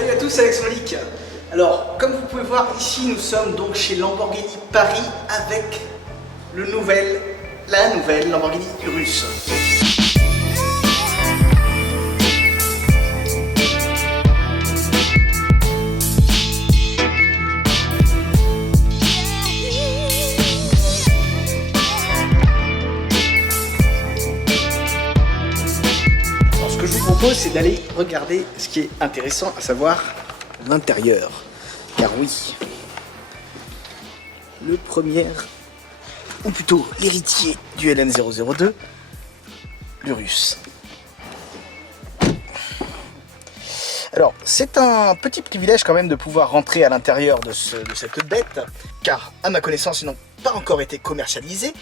Salut à tous, c'est Alex Malik. Alors, comme vous pouvez voir ici, nous sommes donc chez Lamborghini Paris avec la nouvelle Lamborghini Urus. Alors, ce que je vous propose, c'est d'aller regarder ce qui est intéressant, à savoir l'intérieur. Car oui, le premier, ou plutôt l'héritier du LN002, l'Urus. Alors, c'est un petit privilège quand même de pouvoir rentrer à l'intérieur de cette bête, car à ma connaissance, ils n'ont pas encore été commercialisés.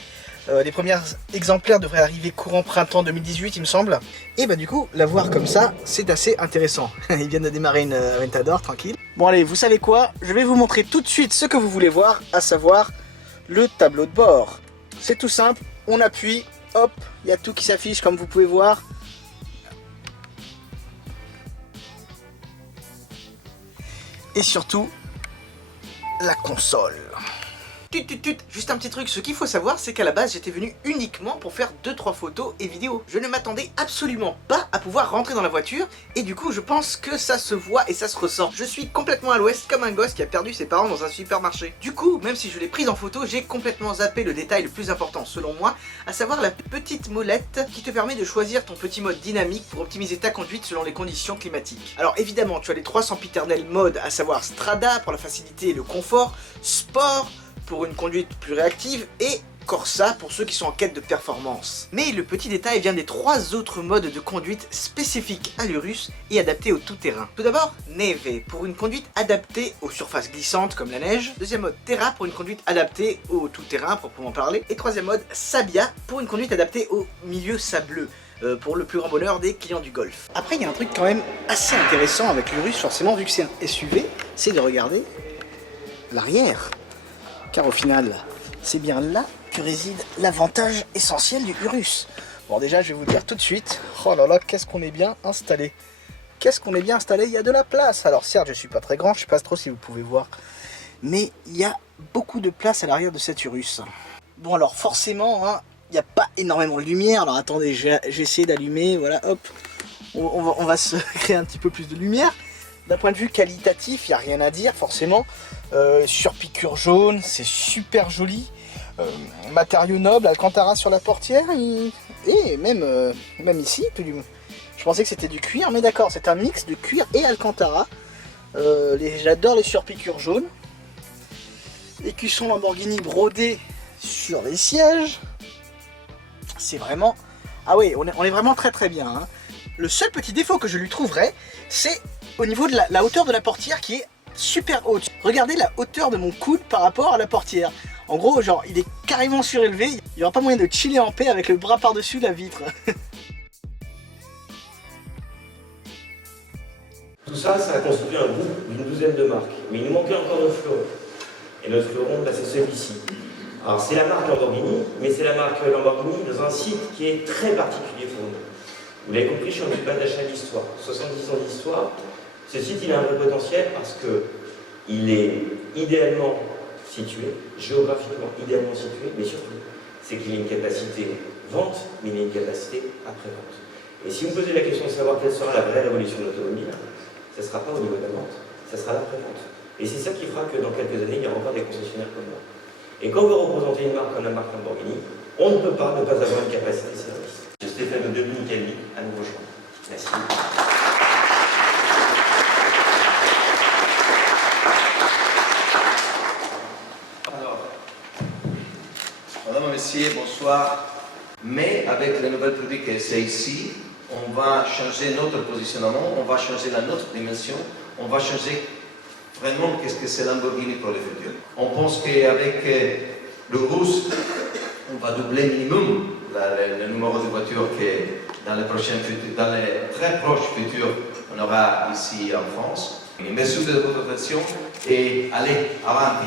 Les premiers exemplaires devraient arriver courant printemps 2018, il me semble. Et bah du coup, la voir comme ça, c'est assez intéressant. Ils viennent de démarrer une Aventador, tranquille. Bon allez, vous savez quoi? Je vais vous montrer tout de suite ce que vous voulez voir, à savoir le tableau de bord. C'est tout simple, on appuie, hop, il y a tout qui s'affiche comme vous pouvez voir. Et surtout, la console. Juste un petit truc, ce qu'il faut savoir, c'est qu'à la base j'étais venu uniquement pour faire 2-3 photos et vidéos. Je ne m'attendais absolument pas à pouvoir rentrer dans la voiture et du coup je pense que ça se voit et ça se ressent. Je suis complètement à l'ouest comme un gosse qui a perdu ses parents dans un supermarché. Du coup, même si je l'ai prise en photo, j'ai complètement zappé le détail le plus important selon moi, à savoir la petite molette qui te permet de choisir ton petit mode dynamique pour optimiser ta conduite selon les conditions climatiques. Alors évidemment, tu as les 3 sempiternels modes, à savoir Strada pour la facilité et le confort, Sport pour une conduite plus réactive et Corsa pour ceux qui sont en quête de performance. Mais le petit détail vient des 3 autres modes de conduite spécifiques à l'Urus et adaptés au tout-terrain. Tout d'abord, Neve pour une conduite adaptée aux surfaces glissantes comme la neige. Deuxième mode, Terra pour une conduite adaptée au tout-terrain proprement parler. Et troisième mode, Sabia pour une conduite adaptée au milieu sableux. Pour le plus grand bonheur des clients du Golf. Après, il y a un truc quand même assez intéressant avec l'Urus, forcément, vu que c'est un SUV, c'est de regarder l'arrière. Car au final, c'est bien là que réside l'avantage essentiel du Urus. Bon déjà, je vais vous le dire tout de suite, oh là là, qu'est-ce qu'on est bien installé. Qu'est-ce qu'on est bien installé, il y a de la place. Alors certes, je suis pas très grand, je sais pas trop si vous pouvez voir, mais il y a beaucoup de place à l'arrière de cet Urus. Bon alors forcément, hein, il n'y a pas énormément de lumière. Alors attendez, j'ai essayé d'allumer, voilà, hop. On va se créer un petit peu plus de lumière. D'un point de vue qualitatif, il n'y a rien à dire forcément. Surpiqûre jaune, c'est super joli. Matériaux nobles, Alcantara sur la portière. Et même ici, je pensais que c'était du cuir, mais d'accord, c'est un mix de cuir et Alcantara. J'adore les surpiqûres jaunes. Écusson Lamborghini brodé sur les sièges. C'est vraiment... Ah oui, on est vraiment très très bien. Hein. Le seul petit défaut que je lui trouverais, c'est au niveau de la hauteur de la portière qui est super haute. Regardez la hauteur de mon coude par rapport à la portière. En gros, genre, il est carrément surélevé. Il n'y aura pas moyen de chiller en paix avec le bras par-dessus la vitre. Tout ça, ça a constitué un groupe d'une douzaine de marques. Mais il nous manquait encore notre fleuron. Et notre fleuron, bah, c'est celui-ci. Alors, c'est la marque Lamborghini, mais c'est la marque Lamborghini dans un site qui est très particulier pour nous. Vous l'avez compris, je suis en bas d'achat d'histoire. 70 ans d'histoire. Ce site, il a un vrai potentiel parce qu'il est idéalement situé, géographiquement idéalement situé, mais surtout, c'est qu'il a une capacité vente, mais il a une capacité après-vente. Et si vous me posez la question de savoir quelle sera la vraie révolution de l'automobile, ce ne sera pas au niveau de la vente, ce sera l'après-vente. Et c'est ça qui fera que dans quelques années, il y aura encore des concessionnaires comme moi. Et quand vous représentez une marque comme la marque Lamborghini, on ne peut pas ne pas avoir une capacité de service. Je suis Stéphane Dominicali, à nous rejoindre. Merci. Madame, Messieurs, bonsoir. Mais avec le nouvel produit que c'est ici, on va changer notre positionnement, on va changer notre dimension, on va changer vraiment qu'est-ce que c'est Lamborghini pour le futur. On pense qu'avec le Urus, on va doubler minimum le numéro de voitures que dans les très proches futurs, on aura ici en France. Merci de votre attention et allez, avanti!